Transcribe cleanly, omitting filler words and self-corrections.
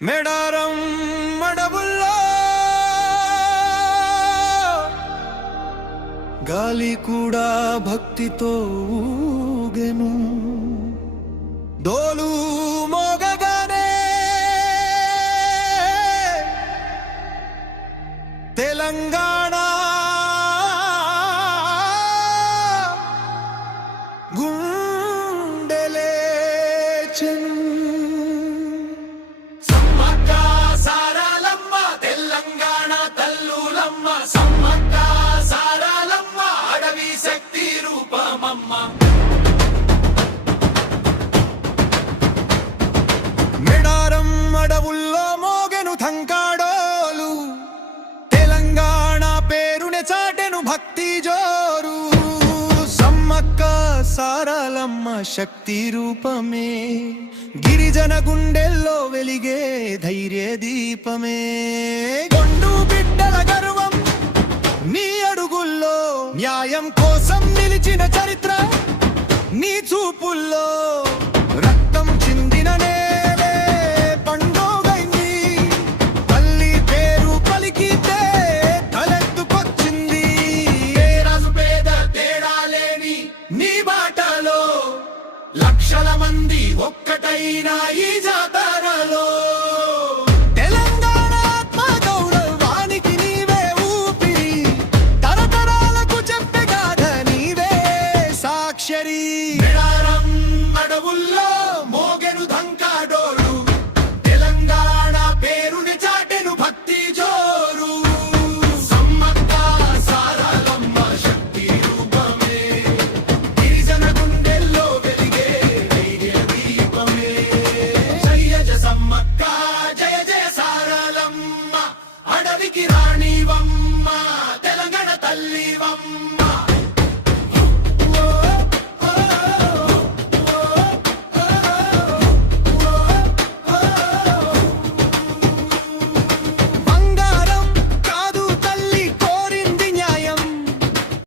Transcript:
మేడారం అడవుల్లో గాలి కూడా భక్తితో ఊగెను. డోలు మోగగానే తెలంగాణ గుండెలేచెను. సమ్మక్క సారాలమ్మ తెలంగాణ తల్లులమ్మ, సమ్మక్క సారాలమ్మ అడవి శక్తి రూపమమ్మ. మేడారం అడవుల్లో మోగెను థంకాడోలు, తెలంగాణ పేరునే చాటెను భక్తి జోరు. సమ్మక్క సారాలమ్మ శక్తి రూపమే, గిరిజన గుండెల్లో వెలిగే ధైర్య దీపమే. గొండు బిడ్డల గర్వం నీ అడుగుల్లో, న్యాయం కోసం నిలిచిన చరిత్ర నీ చూపుల్లో. రక్తం చిందిన నేలే పండుగైంది, తల్లి పేరు పలికితే తలెత్తుకొచ్చింది. ఏ రాజు పేద తేడా లేని నీ బాటలో, లక్షల మంది ఒక్కటైన ఈ జాతరలో. తెలంగాణ ఆత్మ గౌరవానికి నీవే ఊపిరి, తరతరాలకు చెప్పే గాథ నీవే సాక్షరి. మేడారం అడవుల్లో మోగెను ఢంకాడోలు, తెలంగాణ పేరుని చాటెను భక్తి జోరు. సమ్మక్క సారాలమ్మ శక్తి రూపమే, గిరిజన గుండెల్లో వెలిగే ధైర్య దీపమే. జయ జయ సమ్మక్క, జయ జయ సారాలమ్మ, అడవికి రాణివమ్మ.